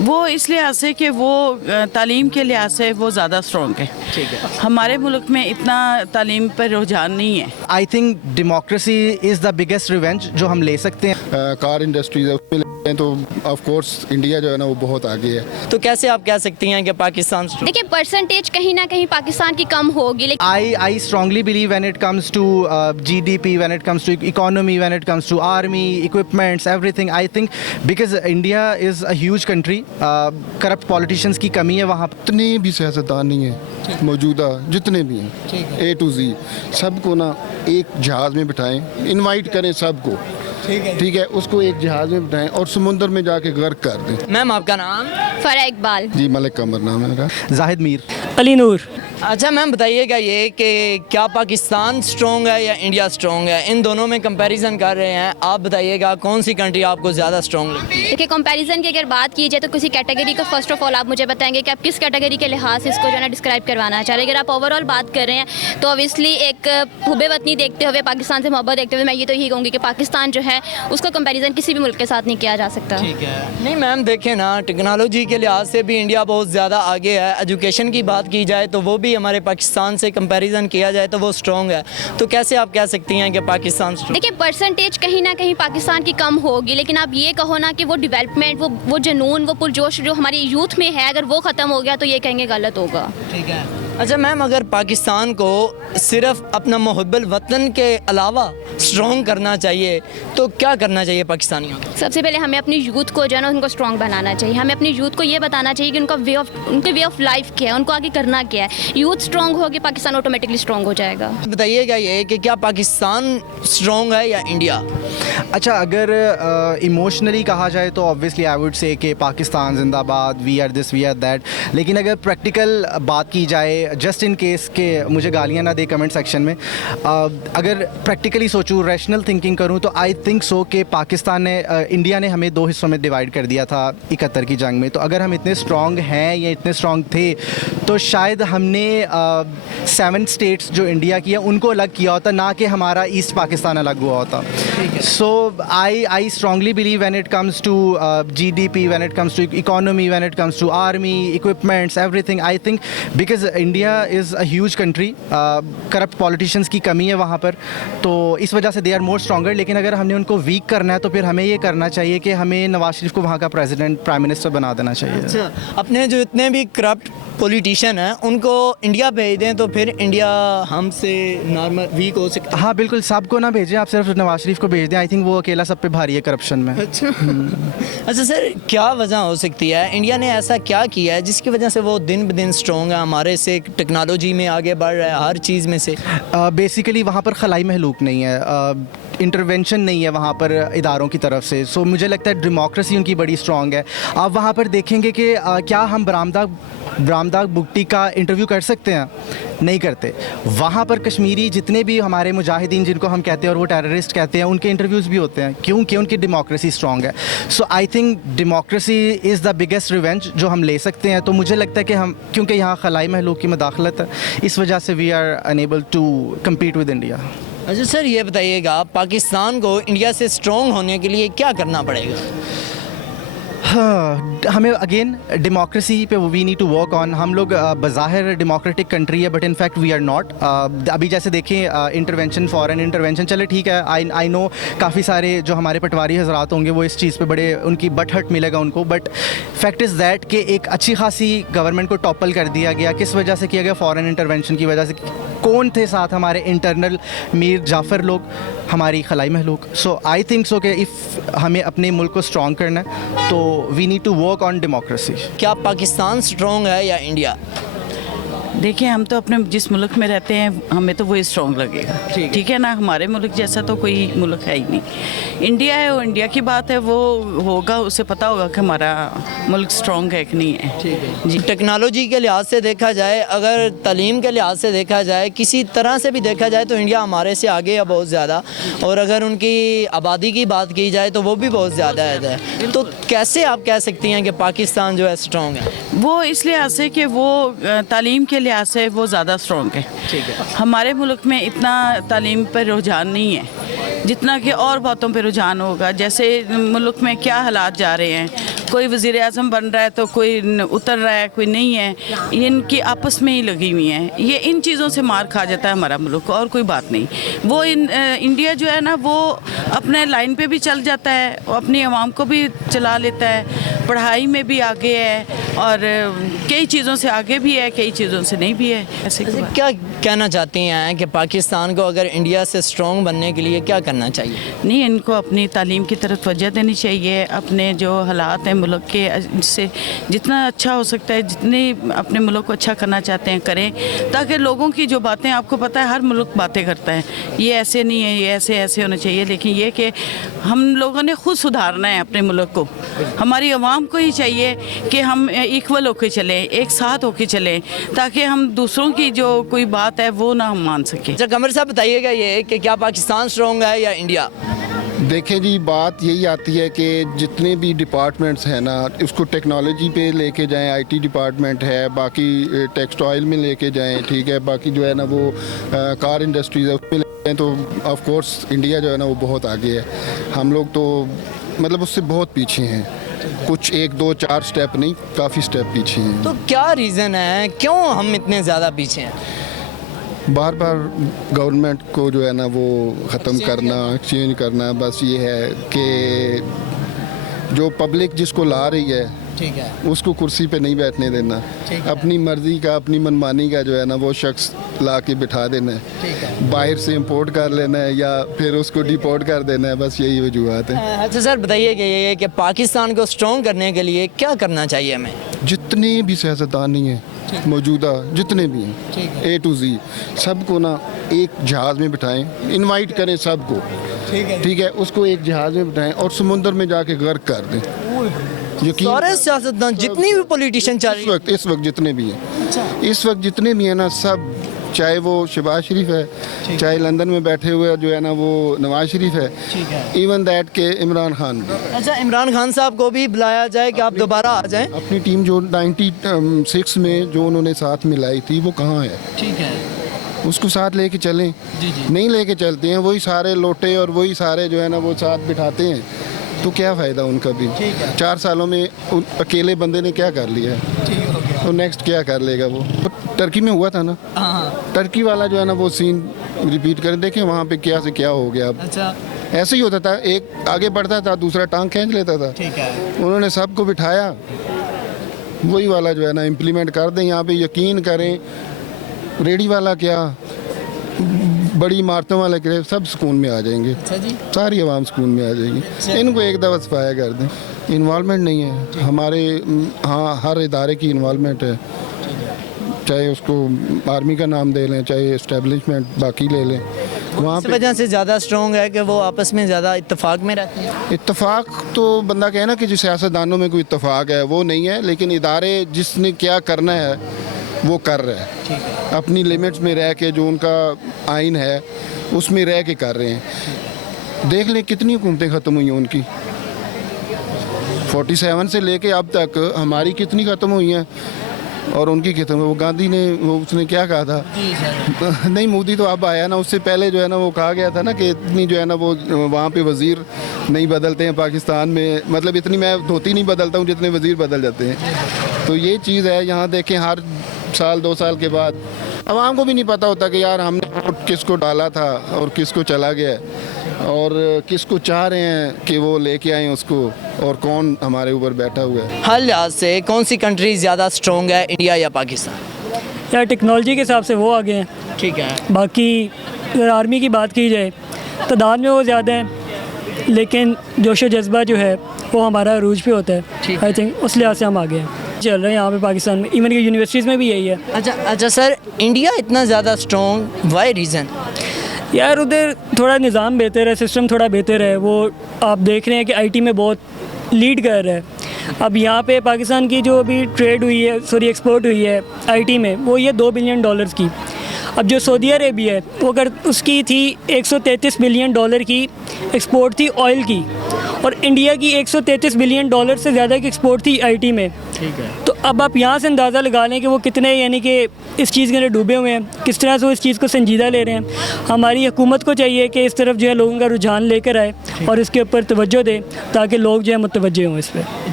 वो इस लिहाज से कि वो तालीम के लिहाज से वो ज़्यादा स्ट्रॉन्ग है। ठीक है। हमारे मुल्क में इतना तालीम पर रुझान नहीं है। आई think democracy is the biggest revenge जो हम ले सकते हैं। कार इंडस्ट्रीज है उसमें लेते हैं तो ऑफ कोर्स इंडिया जो है ना वो बहुत आगे है। तो कैसे आप कह सकती हैं कि पाकिस्तान देखिए परसेंटेज कहीं ना कहीं पाकिस्तान की कम होगी, लेकिन I strongly believe when it comes to GDP, when it comes to economy, when it comes to army, equipments, everything, I think because India is a huge country, corrupt politicians की कमी है वहाँ पर। जितने भी सियासतदान नहीं है मौजूदा, जितने भी हैं A to Z, सबको ना एक जहाज़ में बिठाएं, इनवाइट करें सबको, ठीक है, उसको एक जहाज़ में बिठाएं और समुंदर में जाके गर्क कर दें। मैम आपका नाम? फरा इकबाल। जी मलिक कमर नाम है मेरा। जाहिद मीर। अली नूर। अच्छा मैम बताइएगा ये कि क्या पाकिस्तान स्ट्रॉन्ग है या इंडिया स्ट्रॉन्ग है? इन दोनों में कंपैरिजन कर रहे हैं, आप बताइएगा कौन सी कंट्री आपको ज़्यादा स्ट्रॉन्ग लगती है? देखिए कंपैरिजन की अगर बात की जाए तो किसी कैटेगरी को फर्स्ट ऑफ ऑल आप मुझे बताएंगे कि आप किस कैटेगरी के लिहाज से इसको जो है ना डिस्क्राइब करवाना चाह रहे हैं। अगर आप ओवरऑल बात कर रहे हैं तो ऑब्वियसली एक हुबे वतनी देखते हुए, पाकिस्तान से मोहब्बत देखते हुए मैं ये तो यही कहूँगी कि पाकिस्तान जो है उसका कंपैरिजन किसी भी मुल्क के साथ नहीं किया जा सकता। ठीक है। नहीं मैम देखें ना, टेक्नोलॉजी के लिहाज से भी इंडिया बहुत ज़्यादा आगे है। एजुकेशन की बात की जाए तो वो भी हमारे पाकिस्तान से कंपैरिजन किया जाए तो वो स्ट्रॉन्ग है। तो कैसे आप कह सकती हैं कि पाकिस्तान स्ट्रॉन्ग? देखिए परसेंटेज कहीं ना कहीं पाकिस्तान की कम होगी, लेकिन आप ये कहो ना कि वो डेवलपमेंट, वो जुनून, वो पुरजोश जो हमारी यूथ में है, अगर वो ख़त्म हो गया तो ये कहेंगे गलत होगा। ठीक है। अच्छा मैम, अगर पाकिस्तान को सिर्फ अपना मुहब्बल वतन के अलावा स्ट्रॉन्ग करना चाहिए तो क्या करना चाहिए पाकिस्तानियों को? सबसे पहले हमें अपनी यूथ को जो है ना उनको स्ट्रॉन्ग बनाना चाहिए। हमें अपनी यूथ को ये बताना चाहिए कि उनके वे ऑफ लाइफ क्या है, उनको आगे करना क्या है। यूथ स्ट्रॉन्ग होगी, पाकिस्तान ऑटोमेटिकली स्ट्रॉन्ग हो जाएगा। बताइएगा ये कि क्या पाकिस्तान स्ट्रॉन्ग है या इंडिया? अच्छा, अगर इमोशनली कहा जाए तो ऑब्वियसली आई वुड से कि पाकिस्तान जिंदाबाद, we are this, we are that. लेकिन अगर प्रैक्टिकल बात की जाए, जस्ट इन केस के मुझे गालियाँ ना दे कमेंट सेक्शन में, अगर प्रैक्टिकली सोचूं, रैशनल थिंकिंग करूं तो आई थिंक सो कि पाकिस्तान ने, इंडिया ने हमें दो हिस्सों में डिवाइड कर दिया था 71 की जंग में। तो अगर हम इतने स्ट्रॉन्ग हैं या इतने स्ट्रॉन्ग थे तो शायद हमने 7 स्टेट्स जो इंडिया की है उनको अलग किया होता, ना कि हमारा ईस्ट पाकिस्तान अलग हुआ होता। So I strongly believe when it comes to GDP, when it comes to economy, when it comes to army, equipments, everything, I think because India is a huge country, corrupt politicians की कमी है वहाँ पर, तो इस वजह से they are more stronger. लेकिन अगर हमने उनको वीक करना है तो फिर हमें ये करना चाहिए कि हमें नवाज शरीफ को वहाँ का प्रेसिडेंट, प्राइम मिनिस्टर बना देना चाहिए। अच्छा, अपने जो इतने भी करप्ट पॉलिटिशियन हैं उनको इंडिया भेज दें तो फिर इंडिया हमसे नॉर्मल वीक हो सकता है? हाँ बिल्कुल, सबको ना भेजें, आप सिर्फ नवाज शरीफ को भेज दें। आई थिंक वो अकेला सब पे भारी है करप्शन में। अच्छा। अच्छा सर, क्या वजह हो सकती है, इंडिया ने ऐसा क्या किया है जिसकी वजह से वो दिन ब दिन स्ट्रॉन्ग है, हमारे से टेक्नोलॉजी में आगे बढ़ रहा है, हर चीज़ में से? बेसिकली वहाँ पर खलाई महलूक नहीं है, इंटरवेंशन नहीं है वहाँ पर इदारों की तरफ से। सो मुझे लगता है डेमोक्रेसी उनकी बड़ी स्ट्रॉन्ग है। आप वहाँ पर देखेंगे कि क्या हम बरामदा बुगटी का इंटरव्यू कर सकते हैं? नहीं करते। वहाँ पर कश्मीरी जितने भी हमारे मुजाहिदीन जिनको हम कहते हैं और वो टेररिस्ट कहते हैं, उनके इंटरव्यूज़ भी होते हैं, क्योंकि उनकी डेमोक्रेसी स्ट्रॉन्ग है। So I think democracy is the biggest revenge जो हम ले सकते हैं। तो मुझे लगता है कि हम, क्योंकि यहाँ खलाई महलूक की मदाखलत है, इस वजह से we are enable to compete with India. अच्छा सर, ये बताइएगा पाकिस्तान को इंडिया से स्ट्रॉन्ग होने के लिए क्या करना पड़ेगा? हाँ, हमें अगेन डेमोक्रेसी पे we need to work on. हम लोग बज़ाहिर डेमोक्रेटिक कंट्री है but in fact we are not. अभी जैसे देखें इंटरवेंशन, फॉरेन इंटरवेंशन, चले ठीक है, आई नो काफ़ी सारे जो हमारे पटवारी हजरात होंगे वो इस चीज़ पे बड़े उनकी बट हट मिलेगा उनको, बट फैक्ट इज़ दैट कि एक अच्छी खासी गवर्नमेंट को टॉपल कर दिया गया। किस वजह से किया गया? फॉरेन इंटरवेंशन की वजह से। कौन थे साथ? हमारे इंटरनल मीर जाफ़र लोग, हमारी खलाई महलूक। सो आई थिंक सो कि इफ़ हमें अपने मुल्क को स्ट्रॉन्ग करना है तो we need to work on democracy. क्या पाकिस्तान स्ट्रॉन्ग है या इंडिया? देखिए, हम तो अपने जिस मुल्क में रहते हैं हमें तो वही स्ट्रॉन्ग लगेगा, ठीक है ना। हमारे मुल्क जैसा तो कोई मुल्क है ही नहीं। इंडिया है, वो इंडिया की बात है, वो होगा, उसे पता होगा कि हमारा मुल्क स्ट्रॉन्ग है कि नहीं है। ठीक है जी। टेक्नोलॉजी के लिहाज से देखा जाए, अगर तालीम के लिहाज से देखा जाए, किसी तरह से भी देखा जाए तो इंडिया हमारे से आगे है बहुत ज़्यादा। और अगर उनकी आबादी की बात की जाए तो वो भी बहुत ज़्यादा है। तो कैसे आप कह सकती हैं कि पाकिस्तान जो है स्ट्रॉन्ग है? वो इस लिहाज से कि वो तालीम के लिहाज से वो ज़्यादा स्ट्रॉन्ग है। ठीक है। हमारे मुल्क में इतना तालीम पर रुझान नहीं है जितना कि और बातों पर रुझान होगा। जैसे मुल्क में क्या हालात जा रहे हैं, कोई वज़ीर आज़म बन रहा है तो कोई उतर रहा है, कोई नहीं है। ये इनकी आपस में ही लगी हुई हैं, ये इन चीज़ों से मार खा जाता है हमारा मुल्क, और कोई बात नहीं। वो इंडिया जो है ना, वो अपने लाइन पे भी चल जाता है, वो अपनी आवाम को भी चला लेता है, पढ़ाई में भी आगे है, और कई चीज़ों से आगे भी है, कई चीज़ों से नहीं भी है। ऐसे की बात। क्या कहना चाहती हैं कि पाकिस्तान को अगर इंडिया से स्ट्रॉन्ग बनने के लिए क्या करना चाहिए? नहीं, इनको अपनी तालीम की तरफ वजह देनी चाहिए, अपने जो हालात हैं मुल्क के, से जितना अच्छा हो सकता है, जितने अपने मुल्क को अच्छा करना चाहते हैं करें, ताकि लोगों की जो बातें, आपको पता है हर मुल्क बातें करता है, ये ऐसे नहीं है, ये ऐसे ऐसे होना चाहिए, लेकिन ये कि हम लोगों ने खुद सुधारना है अपने मुल्क को। हमारी आवाम को ही चाहिए कि हम इक्वल होकर चलें, एक साथ होकर चलें, ताकि हम दूसरों की जो कोई बात है वो ना हम मान सकें। अच्छा कमर साहब बताइएगा ये कि क्या पाकिस्तान स्ट्रॉन्ग है या इंडिया? देखें जी, बात यही आती है कि जितने भी डिपार्टमेंट्स हैं ना, उसको टेक्नोलॉजी पे लेके जाएं, आईटी डिपार्टमेंट है, बाकी टेक्सटाइल में लेके जाएं, ठीक है, बाकी जो है ना वो कार इंडस्ट्रीज है उसमें लेके जाएं, तो ऑफ कोर्स इंडिया जो है ना वो बहुत आगे है। हम लोग तो मतलब उससे बहुत पीछे हैं, कुछ 1 2 4 स्टेप नहीं, काफ़ी स्टेप पीछे हैं। तो क्या रीज़न है, क्यों हम इतने ज़्यादा पीछे हैं? बार बार गवर्नमेंट को जो है ना वो ख़त्म करना, चेंज करना, बस ये है कि जो पब्लिक जिसको ला रही है, ठीक है, उसको कुर्सी पे नहीं बैठने देना, अपनी मर्ज़ी का, अपनी मनमानी का जो है ना वो शख्स ला के बिठा देना है, बाहर से इंपोर्ट कर लेना है या फिर उसको डिपोर्ट कर देना है, बस यही वजूहत है। अच्छा सर बताइए कि ये कि पाकिस्तान को स्ट्रॉन्ग करने के लिए क्या करना चाहिए हमें? जितने भी सियासतदान नहीं हैं मौजूदा, जितने भी हैं A to Z, सबको ना एक जहाज़ में बिठाएं, इनवाइट करें सबको, ठीक है, उसको एक जहाज़ में बिठाएं और समुंदर में जाके गर्क कर दें। यकीन सारे सियासतदान जितनी भी पॉलिटिशियन चल रही है इस वक्त जितने भी हैं, इस वक्त जितने भी हैं ना, सब, चाहे वो शहबाज शरीफ है, चाहे लंदन में बैठे हुए जो है ना वो नवाज शरीफ है, इवन दैट के इमरान खान भी। अच्छा इमरान खान साहब को भी बुलाया जाए कि आप दोबारा आ जाएं? अपनी टीम जो 96 में जो उन्होंने साथ मिलाई थी वो कहाँ है? ठीक है, उसको साथ लेके चलें। नहीं लेके चलते हैं, वही सारे लोटे और वही सारे जो है ना वो साथ बिठाते हैं, तो क्या फ़ायदा उनका भी? 4 सालों में अकेले बंदे ने क्या कर लिया है, तो नेक्स्ट क्या कर लेगा वो? तो टर्की में हुआ था ना, टर्की वाला जो है ना वो सीन रिपीट करें, देखें वहाँ पे क्या से क्या हो गया। अब अच्छा ऐसे ही होता था, एक आगे बढ़ता था, दूसरा टांग खींच लेता था। ठीक है, उन्होंने सबको बिठाया, वही वाला जो है ना इम्प्लीमेंट कर दें। यहाँ पे यकीन करें, रेडी वाला क्या, बड़ी इमारतों वाले के सब सुकून में आ जाएंगे। अच्छा जी, सारी आवाम सुकून में आ जाएगी। इनको एक दफ़ा सफाया कर दें। इन्वॉल्वमेंट नहीं है हमारे, हाँ हर इदारे की इन्वॉल्वमेंट है, चाहे उसको आर्मी का नाम दे लें, चाहे इस्टेब्लिशमेंट बाकी ले लें। वहाँ इस पे वजह से ज़्यादा स्ट्रॉन्ग है कि वो आपस में ज़्यादा इत्तेफाक में रहते हैं। इत्तेफाक तो बंदा कहे ना कि जो सियासतदानों में कोई इत्तेफाक है, वो नहीं है, लेकिन इदारे जिसने क्या करना है वो कर रहे हैं, अपनी लिमिट्स में रह के, जो उनका आइन है उसमें रह के कर रहे हैं। देख लें कितनी हुकूमतें ख़त्म हुई हैं उनकी, 47 से लेके अब तक हमारी कितनी ख़त्म हुई हैं और उनकी खत्म। वो गांधी ने उसने क्या कहा था, नहीं मोदी तो अब आया ना, उससे पहले जो है ना वो कहा गया था ना कि इतनी जो है ना वो वहाँ पे वज़ीर नहीं बदलते हैं पाकिस्तान में, मतलब इतनी मैं धोती नहीं बदलता हूँ जितने वज़ीर बदल जाते हैं। तो ये चीज़ है। यहाँ देखें हर साल 2 साल के बाद आवाम को भी नहीं पता होता कि यार हमने वोट किसको डाला था और किसको चला गया और किसको चाह रहे हैं कि वो लेके आएँ उसको, और कौन हमारे ऊपर बैठा हुआ है। हर लिहाज से कौन सी कंट्री ज़्यादा स्ट्रॉन्ग है, इंडिया या पाकिस्तान? यार टेक्नोलॉजी के हिसाब से वो आगे हैं। ठीक है, बाकी अगर आर्मी की बात की जाए तादाद में वो ज़्यादा है, लेकिन जोश जज्बा जो है वो हमारा अरूज पे होता है। आई थिंक उस लिहाज से हम आगे हैं, चल रहे हैं यहाँ पे पाकिस्तान में, इवन की यूनिवर्सिटीज़ में भी यही है। अच्छा सर, इंडिया इतना ज़्यादा स्ट्रॉन्ग, वाई रीज़न? यार उधर थोड़ा निज़ाम बेहतर है, सिस्टम थोड़ा बेहतर है, वो आप देख रहे हैं कि आईटी में बहुत लीड कर रहा है। अब यहाँ पे पाकिस्तान की जो अभी ट्रेड हुई है, सॉरी एक्सपोर्ट हुई है आईटी में, वो ये $2 बिलियन की। अब जो सऊदी अरेबिया है वो अगर उसकी थी $133 बिलियन की एक्सपोर्ट थी ऑयल की, और इंडिया की $133 बिलियन से ज़्यादा की एक्सपोर्ट थी आईटी में। ठीक है, तो अब आप यहाँ से अंदाज़ा लगा लें कि वो कितने यानी कि इस चीज़ के अंदर डूबे हुए हैं, किस तरह से वो इस चीज़ को संजीदा ले रहे हैं। हमारी हुकूमत को चाहिए कि इस तरफ जो है लोगों का रुझान लेकर आए और इसके ऊपर तवज्जो दे, ताकि लोग जो है मुतवज्जे हों इस पर।